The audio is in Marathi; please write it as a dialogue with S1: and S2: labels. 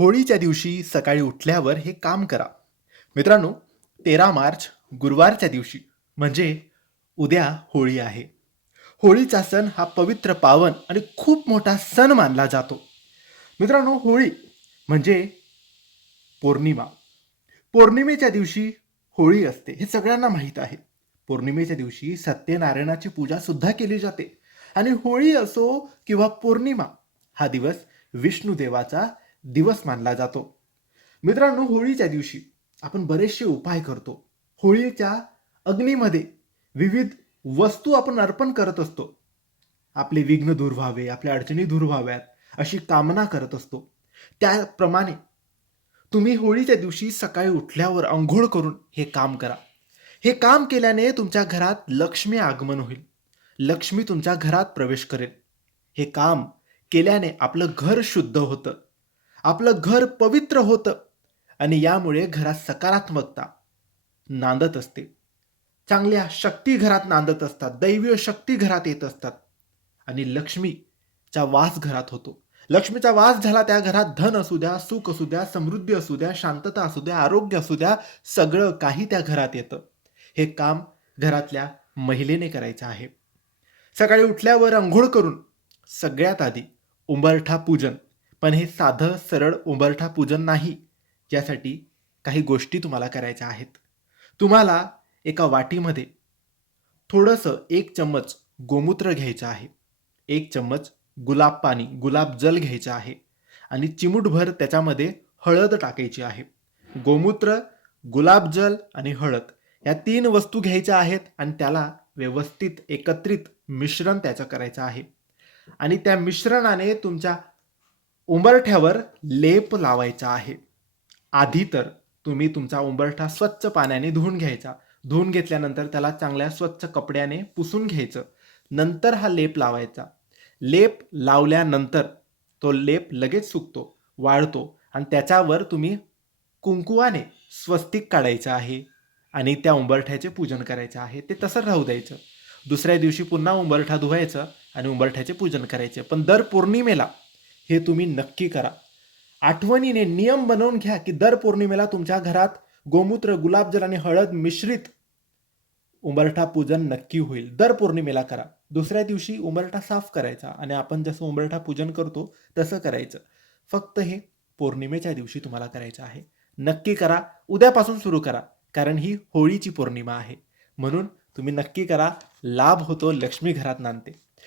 S1: होळीच्या दिवशी सकाळी उठल्यावर हे काम करा. मित्रांनो तेरा मार्च गुरुवारच्या दिवशी म्हणजे उद्या होळी आहे. होळीचा सण हा पवित्र पावन आणि खूप मोठा सण मानला जातो. मित्रांनो होळी म्हणजे पौर्णिमा. पौर्णिमेच्या दिवशी होळी असते हे सगळ्यांना माहीत आहे. पौर्णिमेच्या दिवशी सत्यनारायणाची पूजा सुद्धा केली जाते. आणि होळी असो किंवा पौर्णिमा हा दिवस विष्णुदेवाचा दिवस मानला जातो. मित्रांनो होळीच्या दिवशी आपण बरेचसे उपाय करतो. होळीच्या अग्नीमध्ये विविध वस्तू आपण अर्पण करत असतो. आपले विघ्न दूर व्हावे आपल्या अडचणी दूर व्हाव्यात अशी कामना करत असतो. त्याप्रमाणे तुम्ही होळीच्या दिवशी सकाळी उठल्यावर आंघोळ करून हे काम करा. हे काम केल्याने तुमच्या घरात लक्ष्मी आगमन होईल. लक्ष्मी तुमच्या घरात प्रवेश करेल. हे काम केल्याने आपलं घर शुद्ध होतं. आपलं घर पवित्र होतं आणि यामुळे घरात सकारात्मकता नांदत असते. चांगल्या शक्ती घरात नांदत असतात दैवीय शक्ती घरात येत असतात. आणि लक्ष्मीचा वास घरात होतो. लक्ष्मीचा वास झाला त्या घरात धन असू द्या सुख असू द्या समृद्धी असू द्या शांतता असू द्या आरोग्य असू द्या सगळं काही त्या घरात येतं. हे काम घरातल्या महिलेने करायचं आहे. सकाळी उठल्यावर अंघोळ करून सगळ्यात आधी उंबरठा पूजन पण हे साधं सरळ उंबरठा पूजन नाही. यासाठी काही गोष्टी तुम्हाला करायच्या आहेत. तुम्हाला एका वाटीमध्ये थोडंसं एक चम्मच गोमूत्र घ्यायचं आहे. एक चम्मच गुलाब पाणी गुलाब जल घ्यायचं आहे. आणि चिमूटभर त्याच्यामध्ये हळद टाकायची आहे. गोमूत्र गुलाब जल आणि हळद या तीन वस्तू घ्यायच्या आहेत आणि त्याला व्यवस्थित एकत्रित मिश्रण त्याचं करायचं आहे. आणि त्या मिश्रणाने तुमच्या उंबरठ्यावर लेप लावायचा आहे. आधी तर तुम्ही तुमचा उंबरठा स्वच्छ पाण्याने धुवून घ्यायचा. धुवून घेतल्यानंतर त्याला चांगल्या स्वच्छ कपड्याने पुसून घ्यायचं. नंतर हा लेप लावायचा. लेप लावल्यानंतर तो लेप लगेच सुकतो वाढतो आणि त्याच्यावर तुम्ही कुंकुवाने स्वस्तिक काढायचं आहे आणि त्या उंबरठ्याचे पूजन करायचं आहे. ते तसं राहू द्यायचं. दुसऱ्या दिवशी पुन्हा उंबरठा धुवायचं आणि उंबरठ्याचे पूजन करायचे. पण दर पौर्णिमेला हे तुम्ही नक्की करा. आठवणीने नियम बनवून घ्या की दर पौर्णिमेला तुमच्या घरात गोमूत्र गुलाबजल आणि हळद मिश्रित उंबरठा पूजन नक्की होईल. दर पौर्णिमेला करा. दुसऱ्या दिवशी उंबरठा साफ करायचा आणि आपण जसं उंबरठा पूजन करतो तसं करायचं. फक्त हे पौर्णिमेच्या दिवशी तुम्हाला करायचं आहे. नक्की करा. उद्यापासून सुरू करा कारण ही होळीची पौर्णिमा आहे. म्हणून तुम्ही नक्की करा. लाभ होतो लक्ष्मी घरात नांदते.